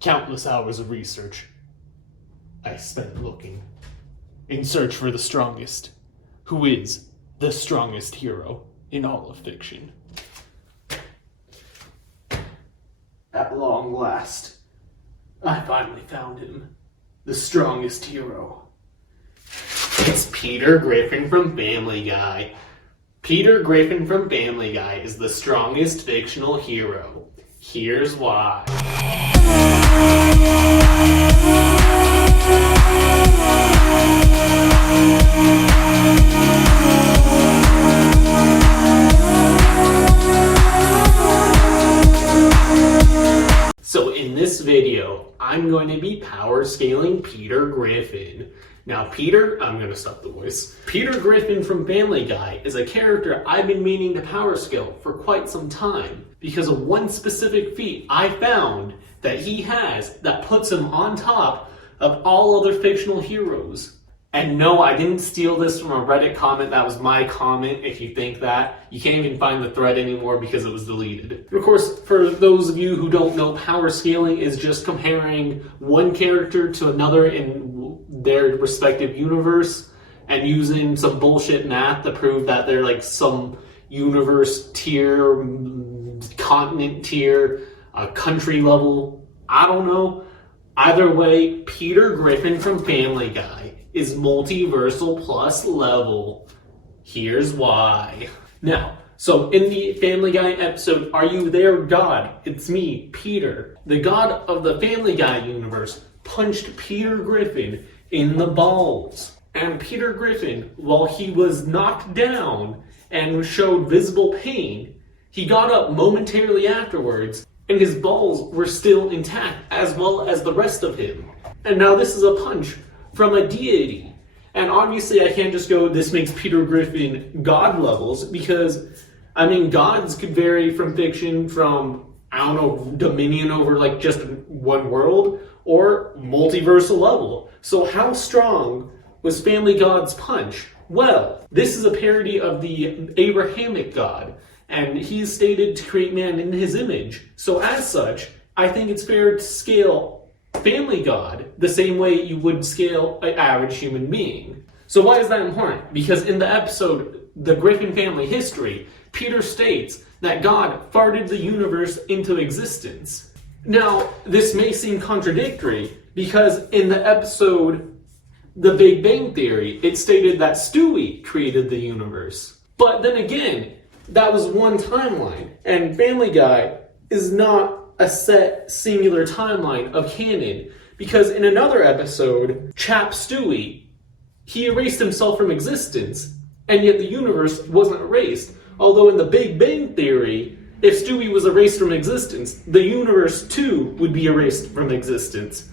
Countless hours of research I spent looking in search for the strongest, who is the strongest hero in all of fiction. At long last, I finally found him, the strongest hero. It's Peter Griffin from Family Guy. Peter Griffin from Family Guy is the strongest fictional hero. Here's why. So in this video, I'm going to be power scaling Peter Griffin. Now I'm going to stop the voice. Peter Griffin from Family Guy is a character I've been meaning to power scale for quite some time because of one specific feat I found that he has that puts him on top of all other fictional heroes. And no, I didn't steal this from a Reddit comment. That was my comment. If you think that, you can't even find the thread anymore because it was deleted. Of course, for those of you who don't know, power scaling is just comparing one character to another in their respective universe and using some bullshit math to prove that they're like some universe tier, continent tier, country level. I don't know. Either way, Peter Griffin from Family Guy is multiversal plus level. Here's why. Now, so in the Family Guy episode, Are You There, God? It's me, Peter. The god of the Family Guy universe punched Peter Griffin in the balls. And Peter Griffin, while he was knocked down and showed visible pain, he got up momentarily afterwards and his balls were still intact as well as the rest of him. And now this is a punch from a deity. And obviously I can't just go, this makes Peter Griffin god levels, because, I mean, gods could vary from fiction from, I don't know, dominion over like just one world, or multiversal level. So how strong was Family God's punch? Well, this is a parody of the Abrahamic God, and he's stated to create man in his image. So as such, I think it's fair to scale Family God the same way you would scale an average human being. So why is that important? Because in the episode, The Griffin Family History, Peter states that God farted the universe into existence. Now, this may seem contradictory because in the episode, The Big Bang Theory, it stated that Stewie created the universe. But then again, that was one timeline, and Family Guy is not a set singular timeline of canon, because in another episode, Chap Stewie, he erased himself from existence, and yet the universe wasn't erased. Although in the Big Bang Theory, if Stewie was erased from existence, the universe too would be erased from existence.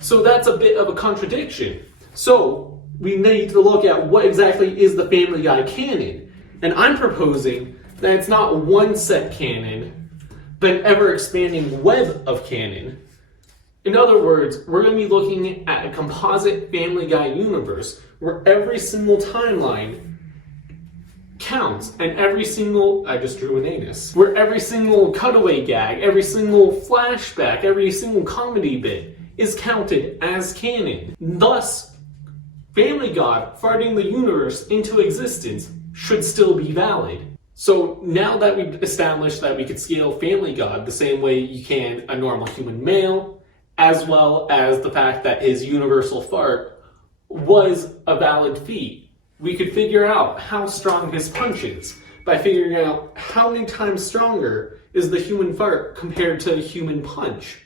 So that's a bit of a contradiction. So we need to look at what exactly is the Family Guy canon. And I'm proposing that it's not one set canon, but an ever-expanding web of canon. In other words, we're going to be looking at a composite Family Guy universe where every single timeline counts, and every single, I just drew an anus, where every single cutaway gag, every single flashback, every single comedy bit is counted as canon. Thus, Family God farting the universe into existence should still be valid. So now that we've established that we could scale Family God the same way you can a normal human male, as well as the fact that his universal fart was a valid feat, we could figure out how strong his punch is by figuring out how many times stronger is the human fart compared to a human punch.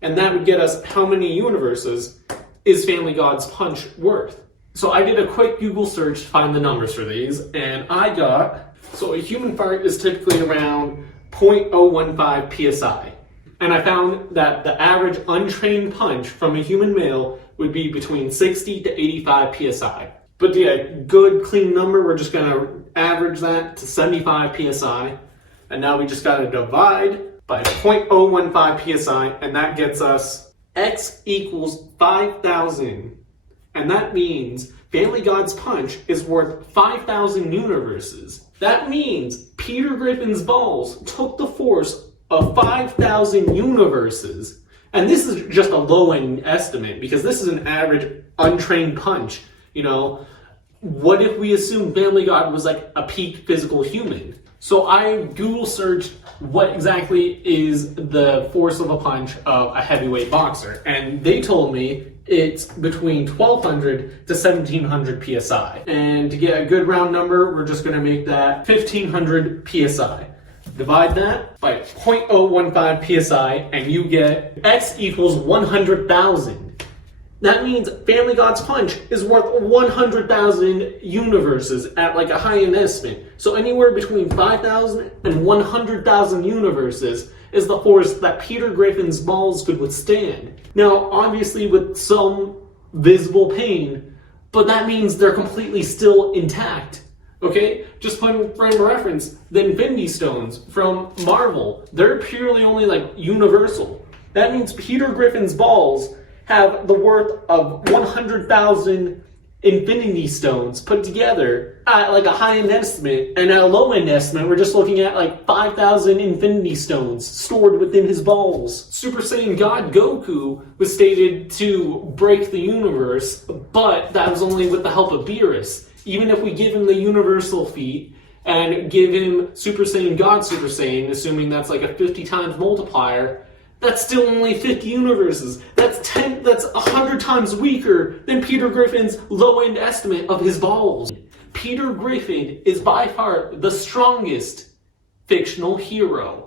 And that would get us how many universes is Family God's punch worth. So I did a quick Google search to find the numbers for these, and I got, so a human fart is typically around 0.015 psi. And I found that the average untrained punch from a human male would be between 60 to 85 psi. But yeah, good clean number, we're just gonna average that to 75 psi. And now we just gotta divide by 0.015 psi, and that gets us x equals 5,000. And that means Family God's punch is worth 5,000 universes. That means Peter Griffin's balls took the force of 5,000 universes And this is just a low-end estimate because this is an average untrained punch. What if we assume Family God was like a peak physical human? So I Google searched what exactly is the force of a punch of a heavyweight boxer, and they told me it's between 1200 to 1700 psi. And to get a good round number, we're just going to make that 1500 psi. Divide that by 0.015 psi, and you get x equals 100,000. That means Family God's punch is worth 100,000 universes at like a high-end estimate. So anywhere between 5,000 and 100,000 universes is the force that Peter Griffin's balls could withstand. Now, obviously with some visible pain, but that means they're completely still intact. Okay? Just put in frame of reference, the Infinity Stones from Marvel, they're purely only like universal. That means Peter Griffin's balls have the worth of 100,000 Infinity Stones put together at like a high-end estimate, and at a low-end estimate, we're just looking at like 5,000 Infinity Stones stored within his balls. Super Saiyan God Goku was stated to break the universe, but that was only with the help of Beerus. Even if we give him the universal feat and give him Super Saiyan God Super Saiyan, assuming that's like a 50 times multiplier, that's still only 50 universes. That's 100 times weaker than Peter Griffin's low-end estimate of his balls. Peter Griffin is by far the strongest fictional hero.